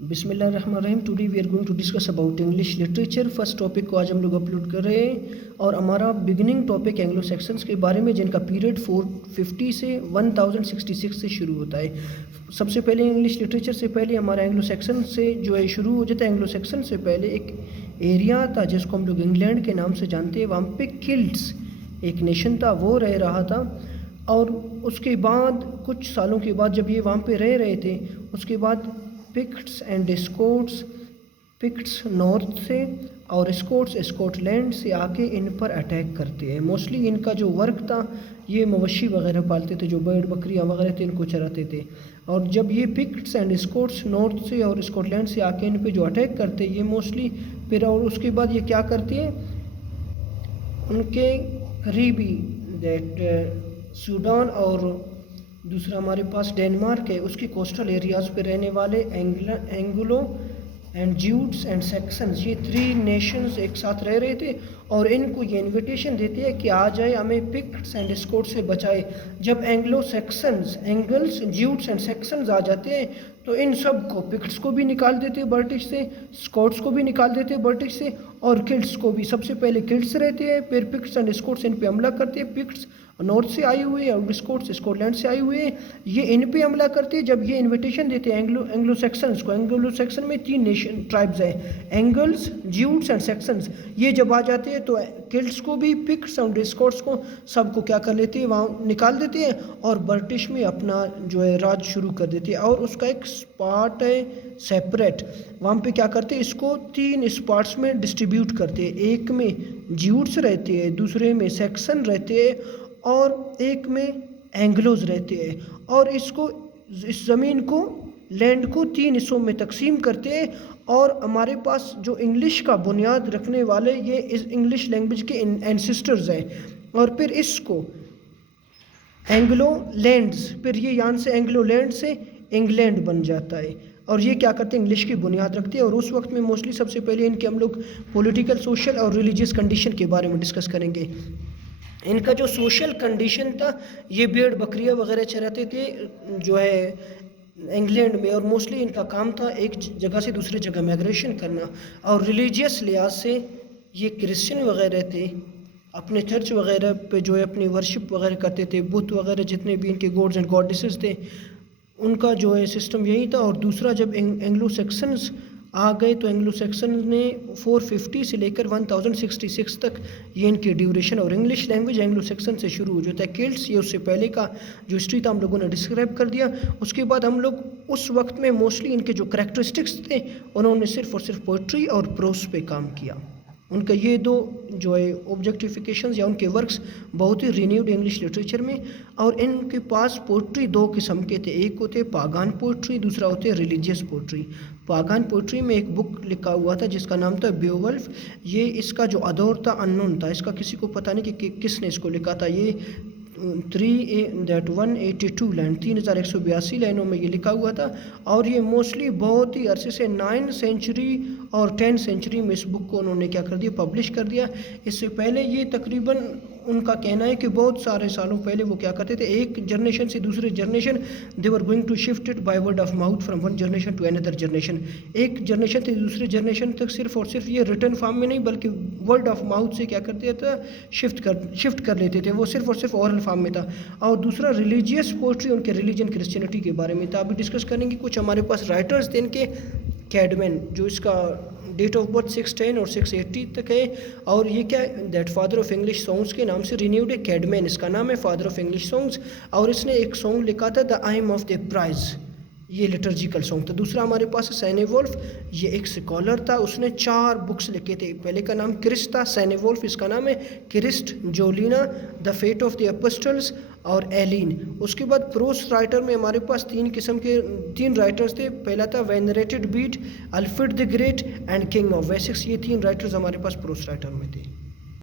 बिस्मिल्लाहिर्रहमानिर्रहीम। Today we are going to discuss about English literature. First topic को आज हम लोग अपलोड कर रहे हैं और हमारा बिगिनिंग टॉपिक एंग्लो सेक्शंस के बारे में, जिनका पीरियड 450 से 1066 से शुरू होता है। सबसे पहले इंग्लिश लिटरेचर से पहले हमारा एंग्लो सेक्शन से जो है शुरू हो जाता है। एंग्लो सेक्शन से पहले एक एरिया था जिसको हम लोग इंग्लैंड के नाम से जानते हैं। वहाँ पे किल्ट्स एक नेशन था, वो रह रहा था। और उसके बाद कुछ सालों के बाद जब ये वहाँ पे रह रहे थे, उसके बाद Picts and Scots, Picts north से और स्कॉट्स स्कॉटलैंड से आके इन पर अटैक करते हैं। मोस्टली इनका जो वर्क था, ये मवेशी वगैरह पालते थे, जो भेड़ बकरियां वगैरह थे इनको चराते थे। और जब ये पिक्ट्स एंड स्कॉट्स नॉर्थ से और स्कॉटलैंड से आके इन पे जो अटैक करते हैं ये मोस्टली फिर, और उसके बाद ये क्या करते हैं, उनके करीबी दैट सूडान और दूसरा हमारे पास डेनमार्क है, उसकी कोस्टल एरियाज़ पे रहने वाले Anglo and Jutes and sections, ये 3 नेशंस एक साथ रह रहे थे। और इनको ये इनविटेशन देते हैं कि आ जाए, हमें पिक्ट्स एंड स्कॉट्स से बचाए। जब Anglo Saxons, Angles, Jutes and Saxons आ जाते हैं तो इन सब को, पिक्ट्स को भी निकाल देते हैं ब्रिटिश से, स्कॉट्स को भी निकाल देते हैं ब्रिटिश से, और किल्ट्स को भी। सबसे पहले किल्ट्स रहते हैं, फिर पिक्ट्स एंड स्कॉट्स इन पे हमला करते हैं। पिक्ट्स नॉर्थ से आए हुए और स्कॉट्स स्कॉटलैंड से आए हुए हैं, ये इन पे हमला करते हैं। जब ये इनविटेशन देते हैं एंग्लो सेक्शंस को, एंग्लो सेक्शन में 3 नेशन ट्राइब्स हैं, एंगल्स, ज्यूट्स एंड सेक्शंस। ये जब आ जाते हैं तो किल्ट्स को भी, पिक्ट्स और स्कॉट्स को, सबको क्या कर लेते हैं, वहाँ निकाल देते हैं और ब्रिटिश में अपना जो है राज शुरू कर देते हैं। और उसका एक स्पार्ट है सेपरेट, वहाँ पे क्या करते हैं, इसको 3 स्पार्ट्स में डिस्ट्रीब्यूट करते हैं। एक में ज्यूट्स रहते हैं, दूसरे में सेक्शन रहते हैं और एक में एंग्लोज रहते हैं। और इसको, इस ज़मीन को, लैंड को 3 हिस्सों में तकसीम करते हैं। और हमारे पास जो इंग्लिश का बुनियाद रखने वाले ये इस इंग्लिश लैंग्वेज के एंसेस्टर्स हैं। और फिर इसको एंग्लो लैंड्स, फिर ये यहाँ से एंग्लो लैंड से इंग्लैंड बन जाता है। और ये क्या करते हैं, इंग्लिश की बुनियाद रखते हैं। और उस वक्त में मोस्टली सबसे पहले इनके हम लोग पॉलिटिकल, सोशल और रिलीजियस कंडीशन के बारे में डिस्कस करेंगे। इनका जो सोशल कंडीशन था, ये भेड़ बकरियां वगैरह चराते थे जो है इंग्लैंड में, और मोस्टली इनका काम था एक जगह से दूसरी जगह माइग्रेशन करना। और रिलीजियस लिहाज से ये क्रिश्चियन वगैरह थे, अपने चर्च वगैरह पे जो है अपनी वर्शिप वगैरह करते थे, बुत वगैरह जितने भी इनके गॉड्स एंड गॉडेसेस थे, उनका जो है सिस्टम यही था। और दूसरा, जब एंग्लो सेक्शंस आ गए तो एंग्लो सेक्शन ने 450 से लेकर 1066 तक ये इनकी ड्यूरेशन। और इंग्लिश लैंग्वेज एंग्लो सेक्शन से शुरू हो जाता है। किल्ट्स, ये उससे पहले का जो हिस्ट्री था हम लोगों ने डिस्क्राइब कर दिया। उसके बाद हम लोग उस वक्त में मोस्टली इनके जो करैक्टरिस्टिक्स थे, उन्होंने सिर्फ और सिर्फ पोइट्री और प्रोस पे काम किया। उनका ये 2 जो है ऑब्जेक्टिफिकेशंस या उनके वर्क्स बहुत ही रिन्यूड इंग्लिश लिटरेचर में। और इनके पास पोइट्री 2 किस्म के थे, एक होते पागान पोइट्री, दूसरा होते रिलीजियस पोइट्री। पागान पोइट्री में एक बुक लिखा हुआ था जिसका नाम था बेओवल्फ। ये, इसका जो अदौर था अननोन था, इसका किसी को पता नहीं कि किसने इसको लिखा था। ये 182 लाइन, 3182 लाइनों में ये लिखा हुआ था। और ये मोस्टली बहुत ही अरसे से 9th सेंचुरी और 10th सेंचुरी में इस बुक को उन्होंने क्या कर दिया, पब्लिश कर दिया। इससे पहले ये तकरीबन, उनका कहना है कि बहुत सारे सालों पहले वो क्या करते थे, एक जनरेशन से दूसरे generation, they were going to shift it by word of mouth from one generation to another generation. एक जनरेशन से दूसरे जनरेशन तक सिर्फ और सिर्फ ये रिटर्न फॉर्म में नहीं बल्कि वर्ड ऑफ माउथ से क्या करते थे, शिफ्ट कर लेते थे। वो सिर्फ और सिर्फ ओरल फॉर्म में था। और दूसरा रिलीजियस पोइट्री, उनके रिलीजन क्रिश्चियनिटी के बारे में था। अभी डिस्कस करेंगे। कुछ हमारे पास राइटर्स थे इनके, कैडमैन, जो इसका डेट ऑफ बर्थ 610 और 680 तक है। और ये क्या, that father of English songs के नाम से रिन्यूड है। कैडमैन इसका नाम है, फादर ऑफ इंग्लिश सॉन्ग्स। और इसने एक सॉन्ग लिखा था, द आइम ऑफ द प्राइज, ये लिटर्जिकल सॉन्ग था। दूसरा हमारे पास है सैनेवोल्फ, ये एक स्कॉलर था, उसने 4 बुक्स लिखे थे। पहले का नाम क्रिस्ट था, सैनेवोल्फ इसका नाम है, Christ, Juliana, the fate of the apostles और एलिन। उसके बाद प्रोस राइटर में हमारे पास 3 किस्म के 3 राइटर्स थे। पहला था venerated Bede, Alfred the Great and king of Wessex. ये 3 राइटर्स हमारे पास प्रोस राइटर में थे।